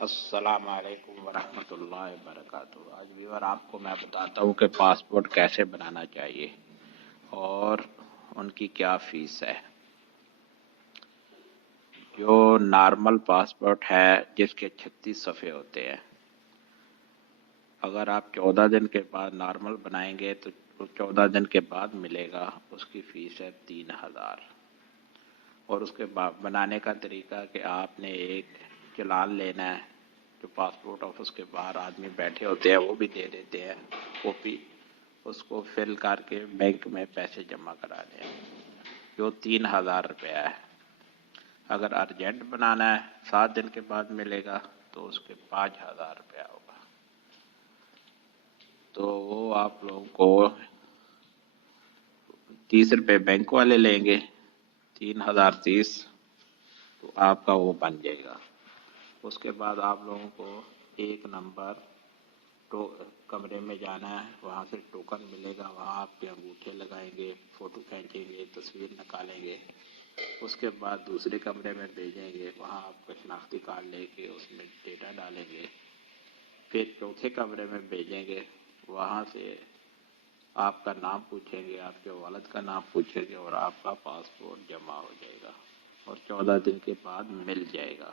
السلام علیکم ورحمۃ اللہ وبرکاتہ۔ آج ویور آپ کو میں بتاتا ہوں کہ پاسپورٹ کیسے بنانا چاہیے اور ان کی کیا فیس ہے۔ جو نارمل پاسپورٹ ہے جس کے 36 صفحے ہوتے ہیں، اگر آپ 14 دن کے بعد نارمل بنائیں گے تو 14 دن کے بعد ملے گا، اس کی فیس ہے 3000۔ اور اس کے بعد بنانے کا طریقہ کہ آپ نے ایک چلان لینا ہے، جو پاسپورٹ آفس کے باہر آدمی بیٹھے ہوتے ہیں وہ بھی دے دیتے ہیں کاپی، اس کو فل کر کے بینک میں پیسے جمع کرانے ہیں، جو 3000 روپیہ ہے۔ اگر ارجنٹ بنانا ہے 7 دن کے بعد ملے گا تو اس کے 5000 روپیہ ہوگا۔ تو وہ آپ لوگوں کو 30 روپے بینک والے لیں گے، 3030 تو آپ کا وہ بن جائے گا۔ اس کے بعد آپ لوگوں کو ایک نمبر کمرے میں جانا ہے، وہاں سے ٹوکن ملے گا، وہاں آپ کے انگوٹھے لگائیں گے، فوٹو کھینچیں گے، تصویر نکالیں گے۔ اس کے بعد دوسرے کمرے میں بھیجیں گے، وہاں آپ کا شناختی کارڈ لے کے اس میں ڈیٹا ڈالیں گے۔ پھر چوتھے کمرے میں بھیجیں گے، وہاں سے آپ کا نام پوچھیں گے، آپ کے والد کا نام پوچھیں گے اور آپ کا پاسپورٹ جمع ہو جائے گا اور 14 دن کے بعد مل جائے گا۔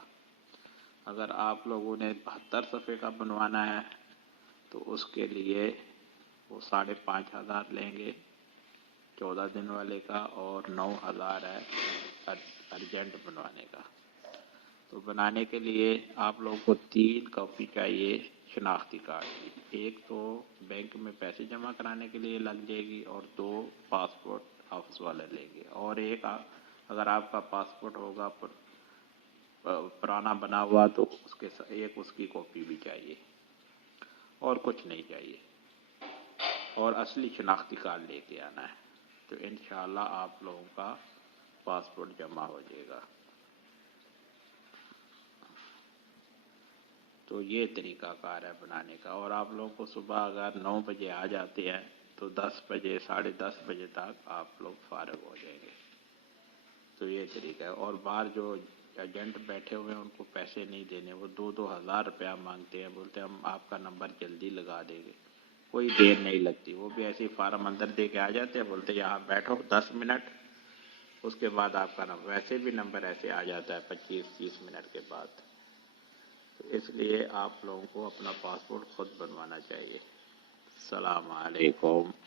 اگر آپ لوگوں نے 72 صفحے کا بنوانا ہے تو اس کے لیے وہ 5500 لیں گے 14 دن والے کا، اور 9000 ہے ارجنٹ بنوانے کا۔ تو بنانے کے لیے آپ لوگوں کو 3 کاپی چاہیے شناختی کارڈ کی، ایک تو بینک میں پیسے جمع کرانے کے لیے لگ جائے گی اور 2 پاسپورٹ آفس والے لیں گے، اور ایک اگر آپ کا پاسپورٹ ہوگا پرانا بنا ہوا تو اس کی کاپی بھی چاہیے، اور کچھ نہیں چاہیے، اور اصلی شناختی کارڈ لے کے آنا ہے، تو انشاءاللہ آپ لوگوں کا پاسپورٹ جمع ہو جائے گا۔ تو یہ طریقہ کار ہے بنانے کا، اور آپ لوگوں کو صبح اگر 9 بجے آ جاتے ہیں تو 10 بجے 10:30 بجے تک آپ لوگ فارغ ہو جائیں گے۔ تو یہ طریقہ ہے۔ اور باہر جو ایجنٹ بیٹھے ہوئے ہیں ان کو پیسے نہیں دینے، وہ 2-2000 روپیہ مانگتے ہیں، بولتے ہیں ہم آپ کا نمبر جلدی لگا دیں گے، کوئی دیر نہیں لگتی، وہ بھی ایسے فارم اندر دے کے آ جاتے ہیں، بولتے ہیں یہاں بیٹھو 10 منٹ، اس کے بعد آپ کا نمبر، ویسے بھی نمبر ایسے آ جاتا ہے 25-30 منٹ کے بعد۔ تو اس لیے آپ لوگوں کو اپنا پاسپورٹ خود بنوانا چاہیے۔ السلام علیکم۔